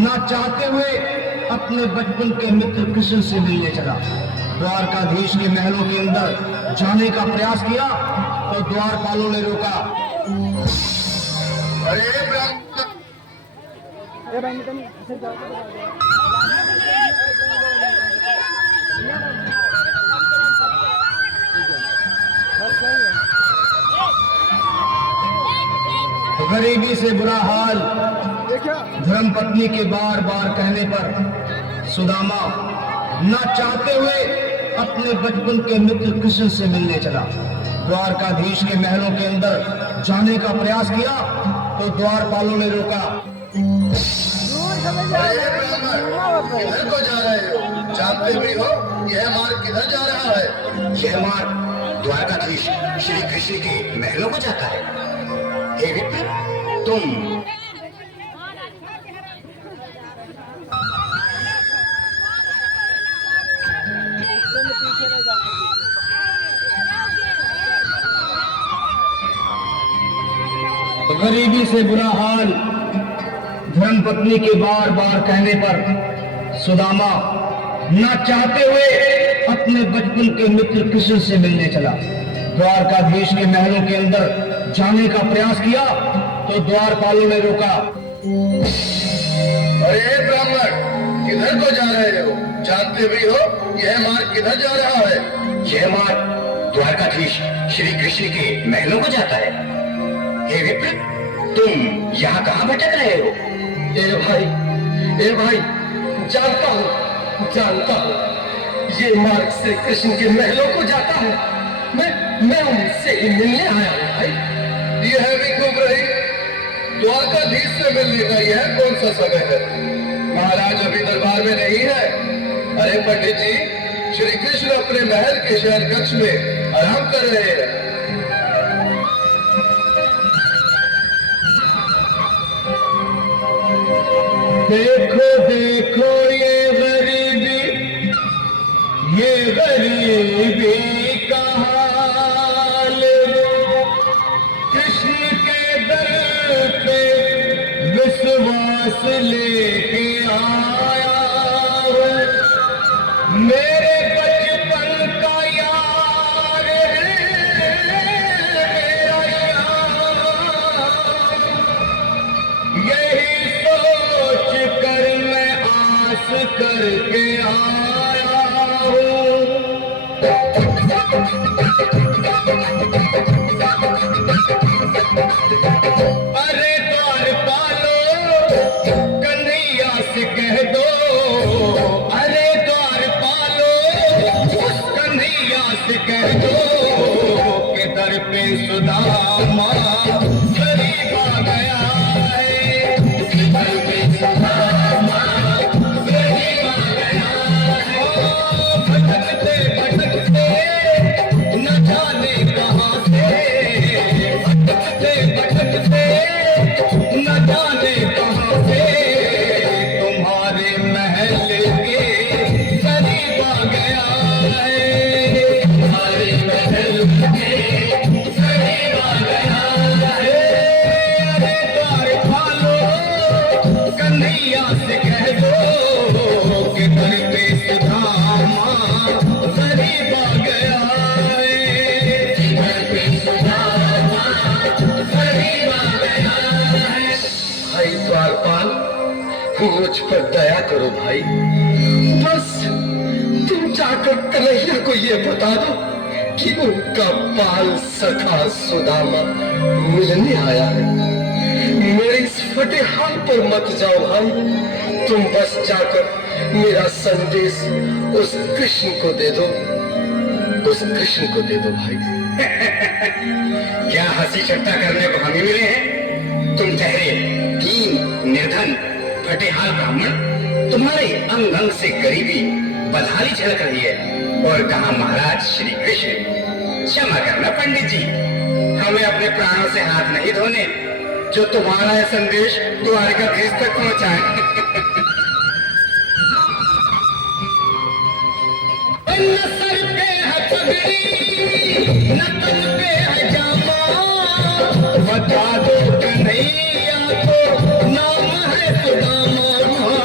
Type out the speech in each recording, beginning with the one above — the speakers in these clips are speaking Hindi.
ना चाहते हुए अपने बचपन के मित्र कृष्ण से मिलने चला। द्वारकाधीश के महलों के अंदर जाने का प्रयास किया तो द्वारपालों ने रोका। अरे गरीबी से बुरा हाल धर्मपत्नी के बार बार कहने पर सुदामा ना चाहते हुए अपने बचपन के मित्र कृष्ण से मिलने चला। द्वारकाधीश के महलों के अंदर जाने का प्रयास किया तो द्वारपालों ने रोका। किधर को जा रहे हो? जानते भी हो यह मार्ग किधर जा रहा है? यह मार्ग द्वारकाधीश श्री कृष्ण के महलों को जाता है। हे विप्र, तुम गरीबी से बुरा हाल धर्मपत्नी के बार बार कहने पर सुदामा ना चाहते हुए अपने बचपन के मित्र कृष्ण से मिलने चला। द्वारकाधीश के महलों के अंदर जाने का प्रयास किया तो द्वारपालों ने रोका। अरे ब्राह्मण, किधर को जा रहे हो? जानते भी हो यह मार्ग किधर जा रहा है? यह मार्ग द्वारकाधीश श्री कृष्ण के महलों को जाता है। हे विप्र, तुम यहाँ कहाँ भटक रहे हो? ए भाई, जानता हूँ ये मार्ग श्री कृष्ण के महलों को जाता है। मैं उनसे ही मिलने आया हूँ भाई। यह भी खूब रही, द्वारकाधीश से मिलने का यह कौन सा समय है? महाराज अभी दरबार में नहीं है। अरे पंडित जी, श्री कृष्ण अपने महल के शहर कक्ष में आराम कर रहे हैं। देखो देखो ये गरीबी का हाल, कृष्ण के दर पे विश्वास लेके आया हूँ। मेरे बचपन का यार मेरा यही सोच कर मैं आस करके आया हूँ। अरे द्वारपालो, कन्हैया से कह दो। अरे द्वारपालो, कन्हैया से कह दो कि दर पे सुदामा गरीब आ गया है। दर पे सुदामा गरीब आ गया है। भटकते भटकते न जाने कहाँ से, भटकते भटकते न जाने कहाँ से तुम्हारे महल के करीब आ गया है। तुम्हारे महल के करीब आ गया है। अरे द्वारपालो, कन्हैया से कह दो कि दर पे सुदामा गरीब आ गया है। दर पे सुदामा गरीब आ गया है। भाई द्वारपाल, मुझ पर दया करो भाई। बस तुम जाकर कन्हैया को ये बता दो कि उनका बाल सखा सुदामा मिलने आया है। मेरे इस फटे हाल पर मत जाओ भाई। तुम बस जाकर मेरा संदेश उस कृष्ण को दे दो। उस कृष्ण को दे दो भाई। क्या हंसी ठट्टा करने को हमें मिले हैं? तुम ठहरे दीन निर्धन फटेहाल ब्राह्मण, तुम्हारे अंग अंग से गरीबी बदहाली झलक रही है। और कहा महाराज श्री कृष्ण? क्षमा करना पंडित जी, हमें अपने प्राणों से हाथ नहीं धोने जो तुम्हारा यह संदेश द्वारकाधीश तक पहुंचाए। न सर पे है पगड़ी, न तन पे है जामा, बता दो कन्हैया को नाम है सुदामा।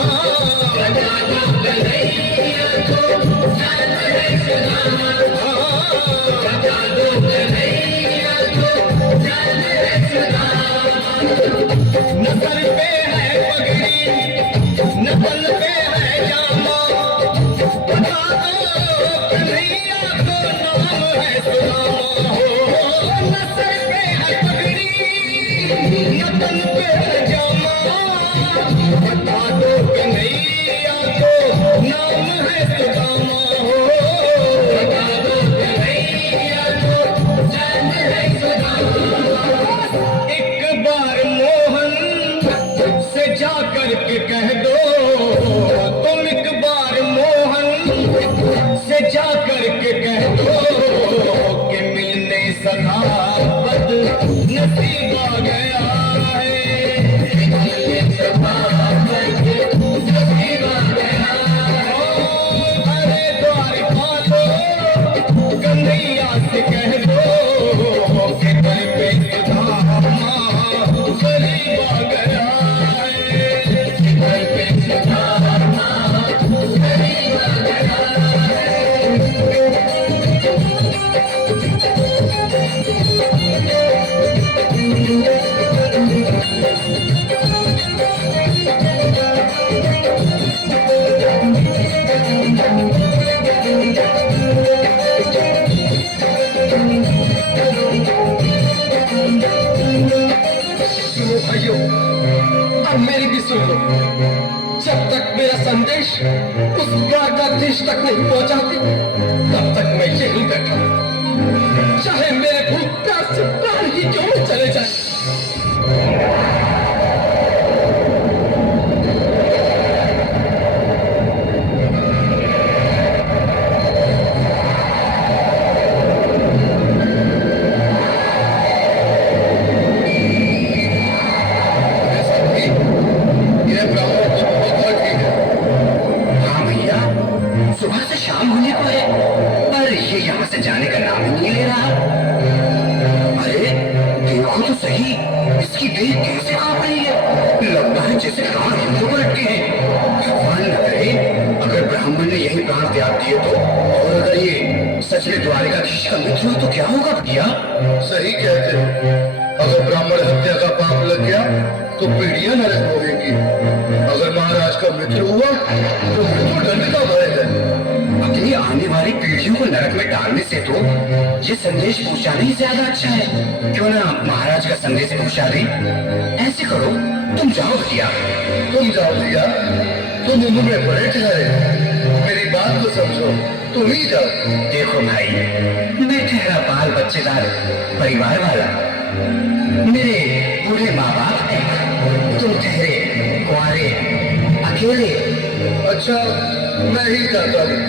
सुन लो, जब तक मेरा संदेश उस द्वारकाधीश तक नहीं पहुंचाती, तब तक मैं यहीं बैठा हूं। चाहे मेरे भूख प्यास से प्राण ही क्यों न चले जाए। सुबह से शाम होने को है, पर ये यहाँ से जाने का नाम ही नहीं ले रहा। अरे देखो तो सही, इसकी देह कैसे कांप रही है। लगता है जैसे प्राण हिंदू को लटके हैं। भगवान न करे अगर ब्राह्मण ने यही प्राण त्याग दिए तो, और अगर ये सच में द्वारिकाधीश का मित्र हो तो क्या होगा भैया? सही कहते हो। अगर ब्राह्मण हत्या का पाप लग गया तो पीढ़ियां नरक भोगेंगी। अगर महाराज का मित्र हुआ तो मृत्यु दंड का भय है। अपनी आने वाली पीढ़ियों को नरक में डालने से तो ये संदेश पहुंचाना ही ज्यादा अच्छा है। क्यों ना महाराज का संदेश पहुंचा दें? ऐसे करो, तुम जाओ भैया। तुम जाओ भैया, तुम उम्र में बड़े ठहरे, मेरी बात तो समझो, तुम ही जाओ। देखो भाई, मैं ठहरा बाल बच्चेदार परिवार वाला, मेरे बूढ़े माँ बाप हैं, तुम ठहरे कुंवारे अकेले। अच्छा, मैं ही जाता हूँ।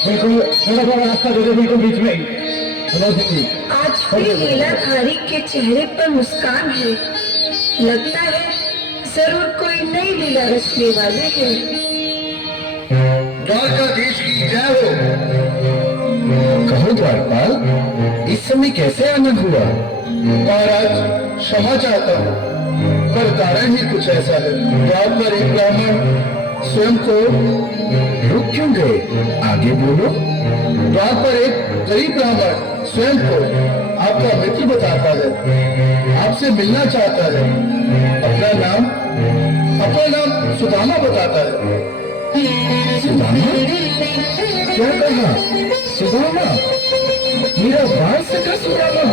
बिल्कुल थोड़ा सा रास्ता दे दो, बिल्कुल बीच में ही। आज भी लीलाधारी के चेहरे पर मुस्कान है। लगता है जरूर कोई नई लीला रचने वाले हैं। द्वारकाधीश की जय हो। कहो द्वारपाल, इस समय कैसे आना हुआ? महाराज क्षमा चाहता हूँ, पर कारण ही कुछ ऐसा है। द्वार पर एक ब्राह्मण स्वयं को रुक क्यों गए? आगे बोलो। द्वार पर एक गरीब ब्राह्मण स्वयं को आपका मित्र बताता है, आपसे मिलना चाहता है। अपना नाम सुदामा बताता है। सुदामा? क्या कहा? सुदामा? मेरा बाल सका सुदामा?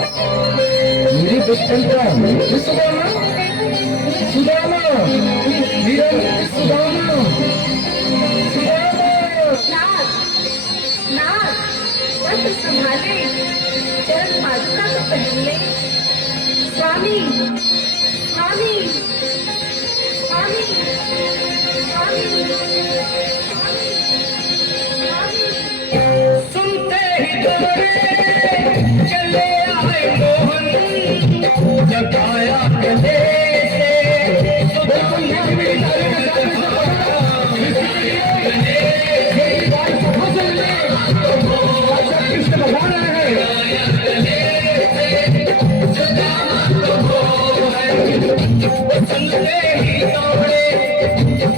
मेरे बचपन का मित्र सुदामा? सुदामा, मेरा मित्र सुदामा। नाथ, वस्त्र संभाले, चरण पादुका तो पहन ले। स्वामी, स्वामी, स्वामी, स्वामी, सुनते ही दौड़े चले आए मोहन, जगाया गले से सुनते ही दौड़े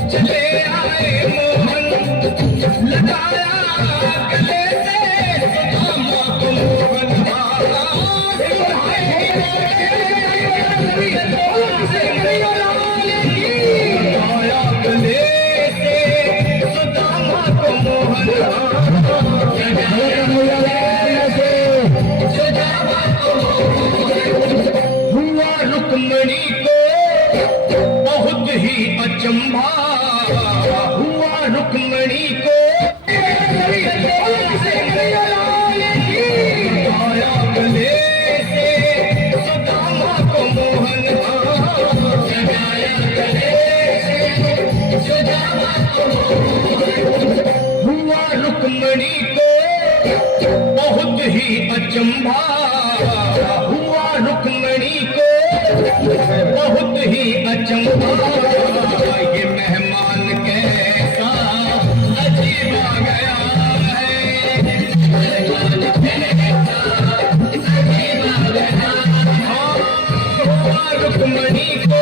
चले आए मोहन, लगाया गले से सुदामा को मोहन। लगाया गले से सुदामा को मोहन। हुआ रुक्मणी को बहुत ही अचंभा, हुआ रुक्मणी को आया गले से सुदामा को मोहन। हुआ रुक्मणी को बहुत ही अचंभा, हुआ रुक्मणी को बहुत ही अचंभा। ये मेहमान कैसा अजीब आ गया है। हुआ रुक्मणी को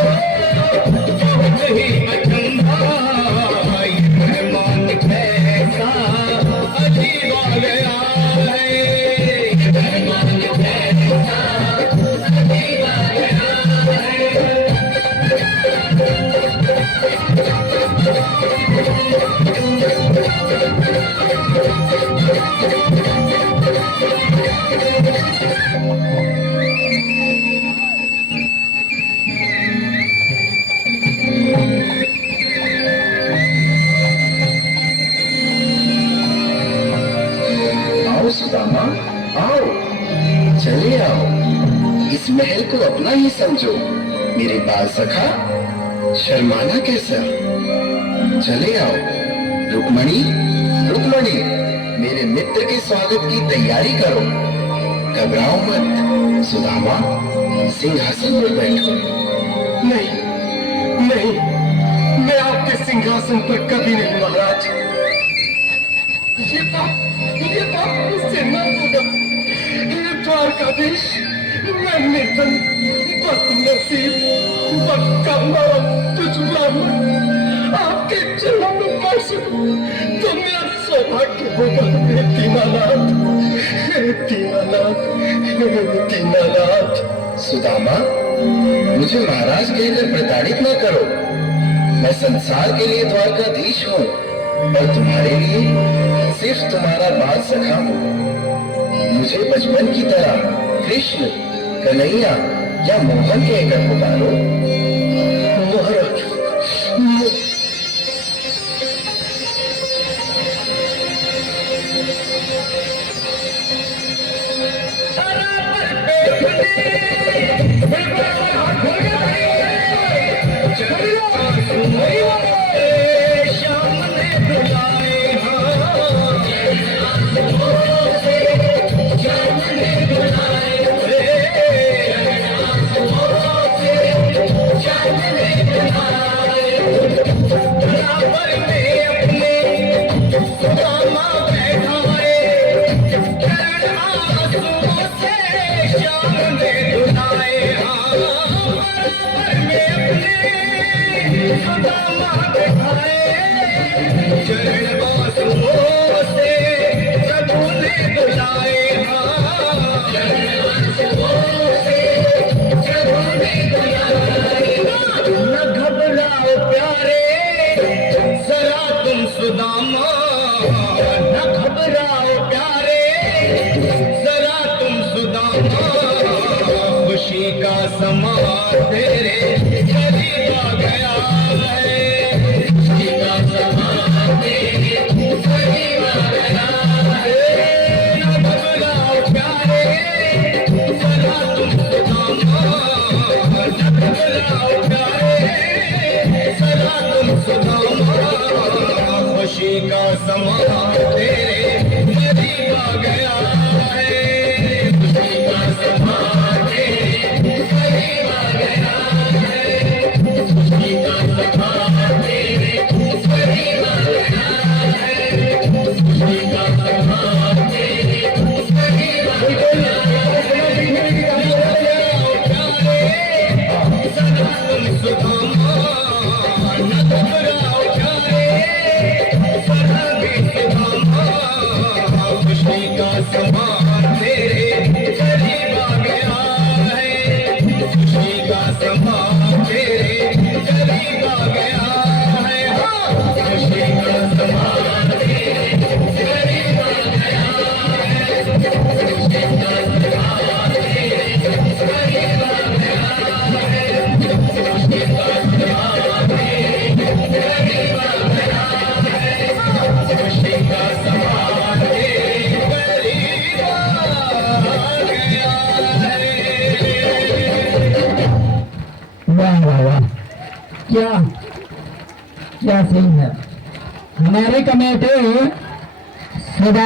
बहुत ही अचंभा। ये मेहमान कैसा अजीब आ गया है। ये मेहमान कैसा अजीब आ गया है। समझो मेरे बाल सखा, शर्माना कैसा। चले आओ। रुक्मणी, रुक्मणी, मेरे मित्र के स्वागत की तैयारी करो। घबराओ मत। सुदामा, सिंहासन पर बैठो। नहीं नहीं, मैं आपके सिंहासन पर कभी नहीं महाराज। ये पाप मुझसे न होगा। ये द्वारकाधीश, मैं निर्धन, बदनसीब, बदकामारा तुझ ब्राह्मण आपके चरणों में पड़ सकूं तो मेरा सौभाग्य होगा। हे दीनानाथ, हे दीनानाथ, हे दीनानाथ। सुदामा, मुझे महाराज कहकर प्रताड़ित न करो। मैं संसार के लिए द्वारकाधीश हूँ और तुम्हारे लिए सिर्फ तुम्हारा बाल सखा हूँ। मुझे बचपन की तरह कृष्ण, कन्हैया या मोहन कहकर पुकारो। महाराज, सुदामा, न घबराओ प्यारे, जरा तुम सुदामा, खुशी का समा तेरे करीब आ गया है। खुशी का समा तेरे करीब आ गया है। न घबराओ प्यारे, जरा तुम सुदामा, न घबराओ प्यारे, जरा तुम सुदामा, खुशी का समा तेरे करीब आ गया है। खुशी का समा तेरे करीब आ गया है। खुशी का समा तेरे करीब आ गया है। खुशी का समा तेरे करीब आ गया है। सदा तुम सुदामा, न घबराओ प्यारे, खुशी का समा तेरे करीब आ गया है। खुशी का समा तेरे करीब आ गया है। खुशी का समा तेरे करीब आ गया है। खुशी का समा तेरे करीब आ गया है। खुशी का समा तेरे करीब आ गया है। खुशी का समा वाह वाह वाह, क्या क्या सीन है। हमारे कमेटी